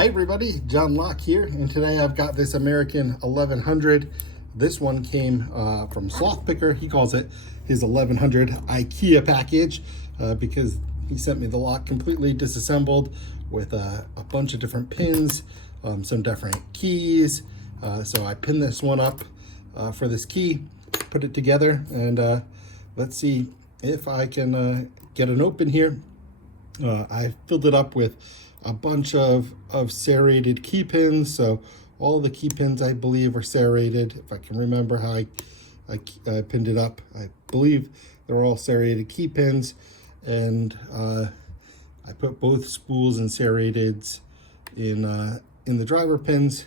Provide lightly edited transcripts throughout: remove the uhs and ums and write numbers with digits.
Hi everybody, John Locke here, and today I've got this American 1100. This one came from Sloth Picker. He calls it his 1100 IKEA package because he sent me the lock completely disassembled with a bunch of different pins, some different keys. So I pinned this one up for this key, put it together, and let's see if I can get an open here. I filled it up with a bunch of serrated key pins, so all the key pins I believe are serrated. If I can remember how I pinned it up, I believe they're all serrated key pins, and I put both spools and serrateds in the driver pins.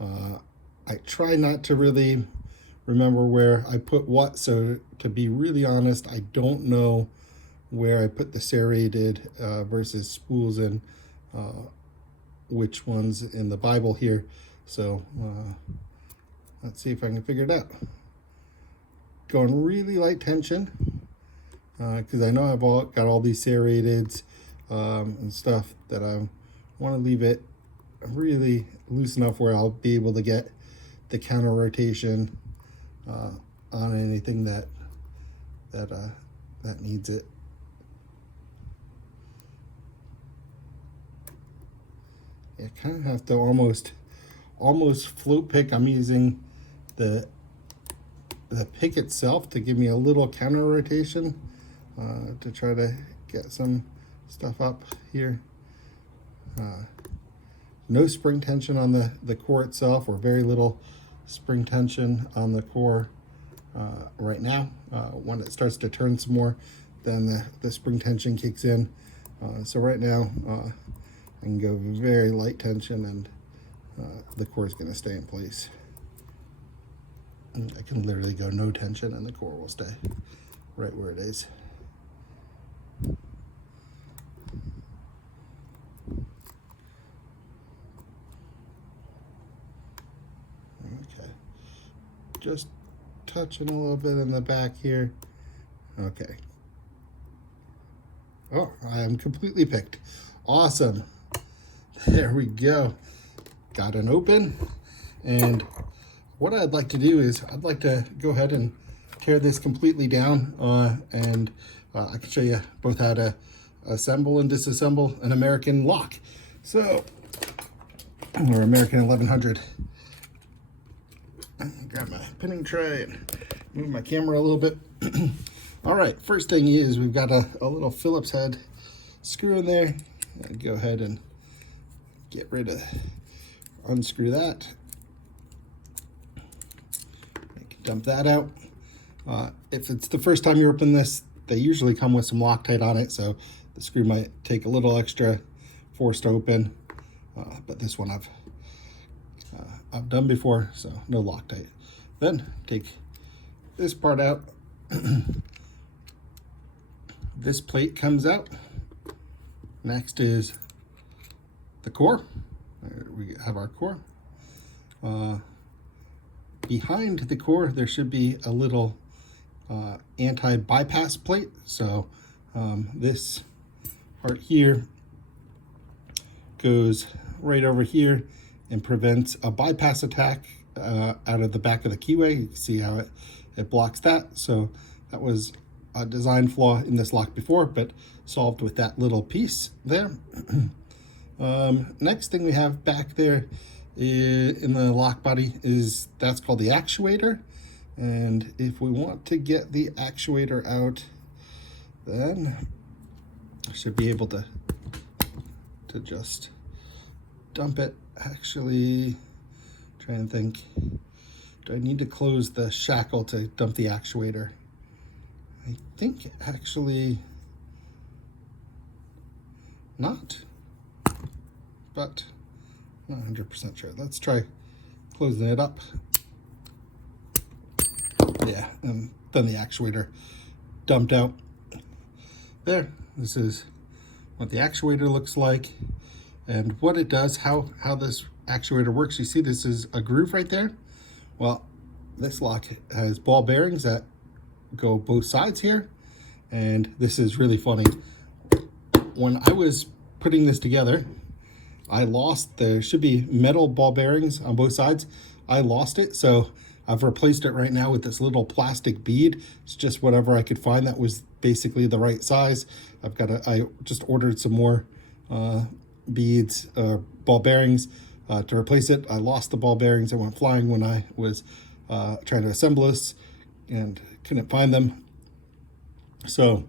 I try not to really remember where I put what, so to be really honest, I don't know where I put the serrated versus spools in which ones in the Bible here. So let's see if I can figure it out. Going really light tension because I know I've got all these serrateds and stuff that I want to leave it really loose enough where I'll be able to get the counter rotation on anything that needs it. I kind of have to almost float pick. I'm using the pick itself to give me a little counter rotation to try to get some stuff up here. No spring tension on the core itself, or very little spring tension on the core right now. When it starts to turn some more, then the spring tension kicks in. So right now I can go very light tension and the core is going to stay in place. And I can literally go no tension and the core will stay right where it is. Okay, just touching a little bit in the back here. Okay. Oh, I am completely picked. Awesome. There we go. Got an open. And what I'd like to do is I'd like to go ahead and tear this completely down and I can show you both how to assemble and disassemble an American lock. So, or American 1100. Grab my pinning tray and move my camera a little bit. All right, first thing is we've got a little Phillips head screw in there. And go ahead and unscrew that. Dump that out. If it's the first time you open this, they usually come with some Loctite on it, so the screw might take a little extra force to open. But this one I've done before, so no Loctite. Then take this part out. This plate comes out. Next is the core. There we have our core. Behind the core, there should be a little anti-bypass plate. So this part here goes right over here and prevents a bypass attack out of the back of the keyway. You can see how it blocks that. So that was a design flaw in this lock before, but solved with that little piece there. Next thing we have back there in the lock body is that's called the actuator. And if we want to get the actuator out, then I should be able to just dump it. Actually, try and think, do I need to close the shackle to dump the actuator? I think actually not, but not 100% sure. Let's try closing it up. Yeah, and then the actuator dumped out. There, this is what the actuator looks like and what it does, how this actuator works. You see this is a groove right there. Well, this lock has ball bearings that go both sides here, and this is really funny. When I was putting this together, I lost, there should be metal ball bearings on both sides. I lost it, so I've replaced it right now with this little plastic bead. It's just whatever I could find that was basically the right size. I just ordered some more beads, ball bearings to replace it. I lost the ball bearings. I went flying when I was trying to assemble this and couldn't find them. So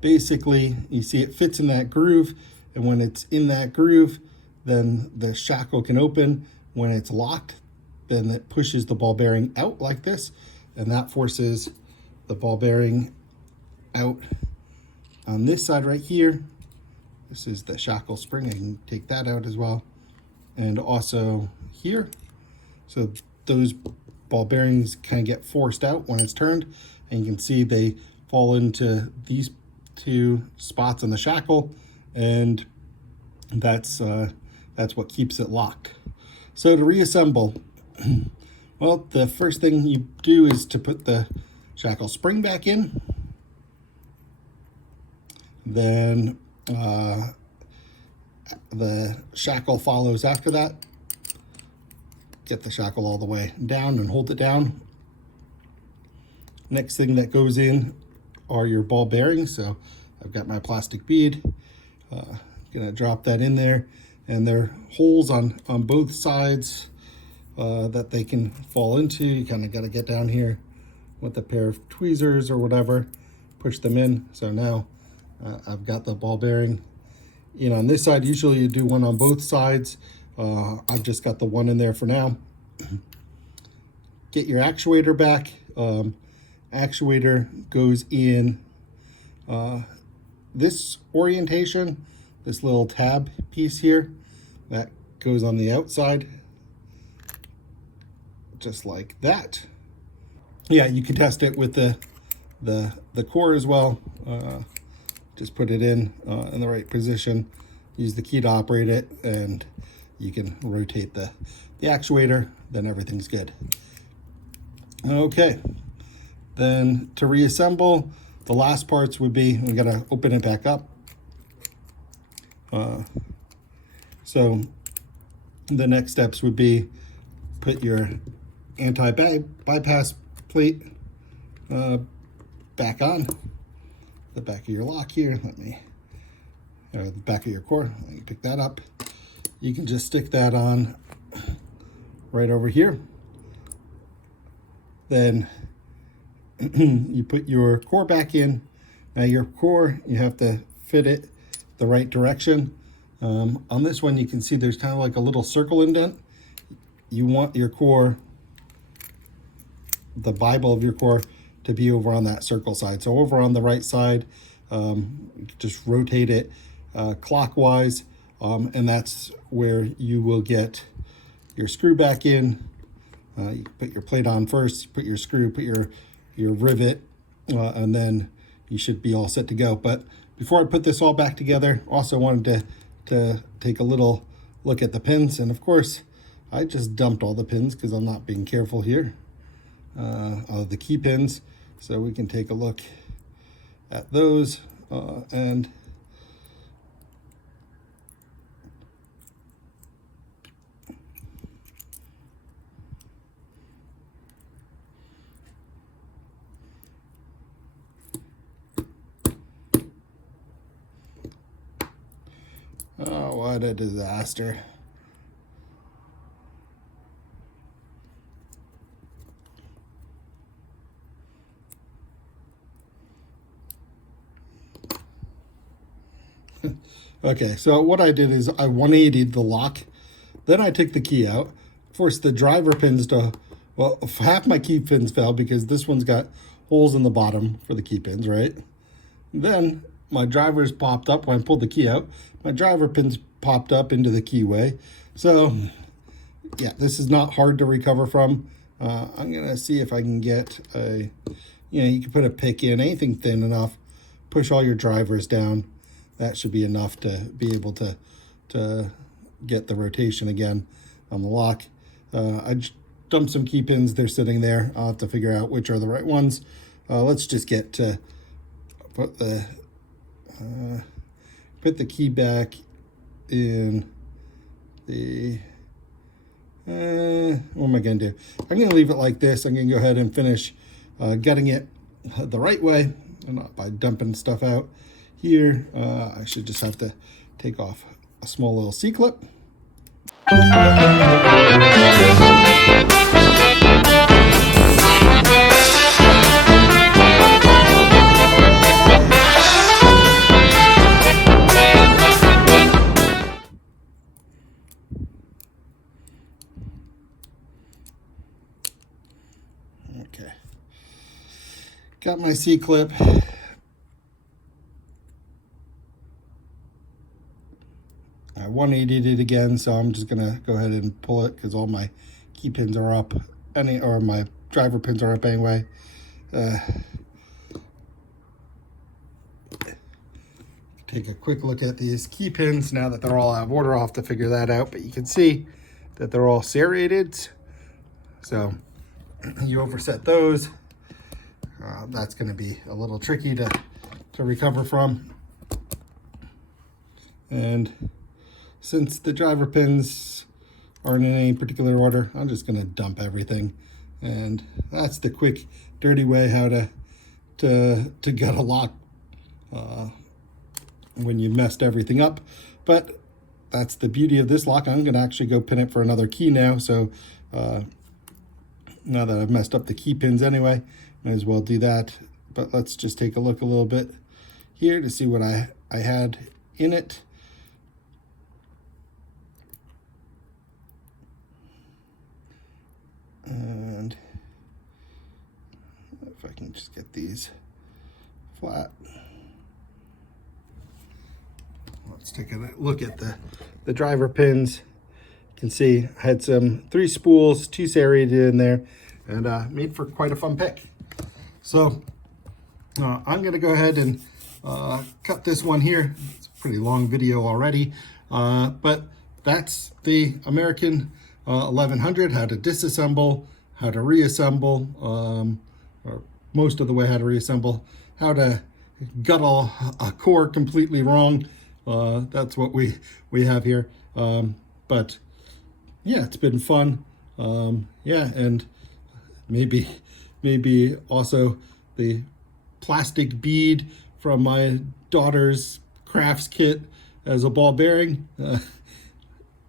basically, you see it fits in that groove, and when it's in that groove, then the shackle can open. When it's locked, then it pushes the ball bearing out like this, and that forces the ball bearing out on this side right here. This is the shackle spring. I can take that out as well. And also here. So those ball bearings kind of get forced out when it's turned, and you can see they fall into these two spots on the shackle, and that's what keeps it locked. So to reassemble, well, the first thing you do is to put the shackle spring back in. Then the shackle follows after that. Get the shackle all the way down and hold it down. Next thing that goes in are your ball bearings. So I've got my plastic bead. Gonna drop that in there, and there are holes on both sides that they can fall into. You kind of got to get down here with a pair of tweezers or whatever, push them in. So now I've got the ball bearing in on this side. Usually you do one on both sides. I've just got the one in there for now. Get your actuator back. Actuator goes in this orientation, this little tab piece here, that goes on the outside, just like that. Yeah, you can test it with the core as well. Just put it in the right position, use the key to operate it, and you can rotate the actuator, then everything's good. Okay, then to reassemble, the last parts would be, we gotta open it back up. So the next steps would be put your anti-bypass plate back on the back of your lock here. The back of your core, let me pick that up. You can just stick that on right over here. Then you put your core back in. Now your core, you have to fit it the right direction. On this one, you can see there's kind of like a little circle indent. You want your core, the Bible of your core, to be over on that circle side. So over on the right side, just rotate it clockwise, and that's where you will get your screw back in. You put your plate on first, put your screw, put your rivet, and then you should be all set to go. But before I put this all back together, also wanted to take a little look at the pins. And of course, I just dumped all the pins because I'm not being careful here, of the key pins. So we can take a look at those, and oh, what a disaster. Okay, so what I did is I 180'd the lock, then I took the key out, forced the driver pins to, well, half my key pins fell because this one's got holes in the bottom for the key pins, right? Then my drivers popped up when I pulled the key out. My driver pins popped up into the keyway. So yeah, this is not hard to recover from. I'm gonna see if I can get a, you can put a pick in, anything thin enough, push all your drivers down. That should be enough to be able to get the rotation again on the lock. I dumped some key pins, they're sitting there. I'll have to figure out which are the right ones. Let's just get to put the key back in the, what am I gonna do? I'm gonna leave it like this. I'm gonna go ahead and finish gutting it the right way, and not by dumping stuff out here. I should just have to take off a small little C-clip. Okay, got my C-clip. I 180'd it again, so I'm just gonna go ahead and pull it because all my key pins are up, or my driver pins are up anyway. Take a quick look at these key pins now that they're all out of order. I'll have to figure that out, but you can see that they're all serrated. So you overset those. That's going to be a little tricky to recover from. And since the driver pins aren't in any particular order, I'm just going to dump everything. And that's the quick, dirty way how to gut a lock when you messed everything up. But that's the beauty of this lock. I'm going to actually go pin it for another key now. So now that I've messed up the key pins anyway, might as well do that. But let's just take a look a little bit here to see what I had in it. And if I can just get these flat. Let's take a look at the driver pins. You can see I had 3 spools, 2 serrated in there, and made for quite a fun pick. So I'm gonna go ahead and cut this one here. It's a pretty long video already, but that's the American 1100, how to disassemble, how to reassemble, or most of the way how to reassemble, how to gut a core completely wrong. That's what we have here. But yeah, it's been fun. Yeah, and maybe also the plastic bead from my daughter's crafts kit as a ball bearing.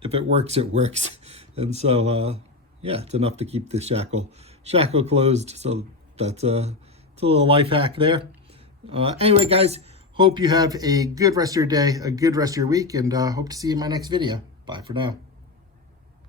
If it works, it works. And so, yeah, it's enough to keep the shackle closed. So it's a little life hack there. Anyway, guys, hope you have a good rest of your day, a good rest of your week, and hope to see you in my next video. Bye for now.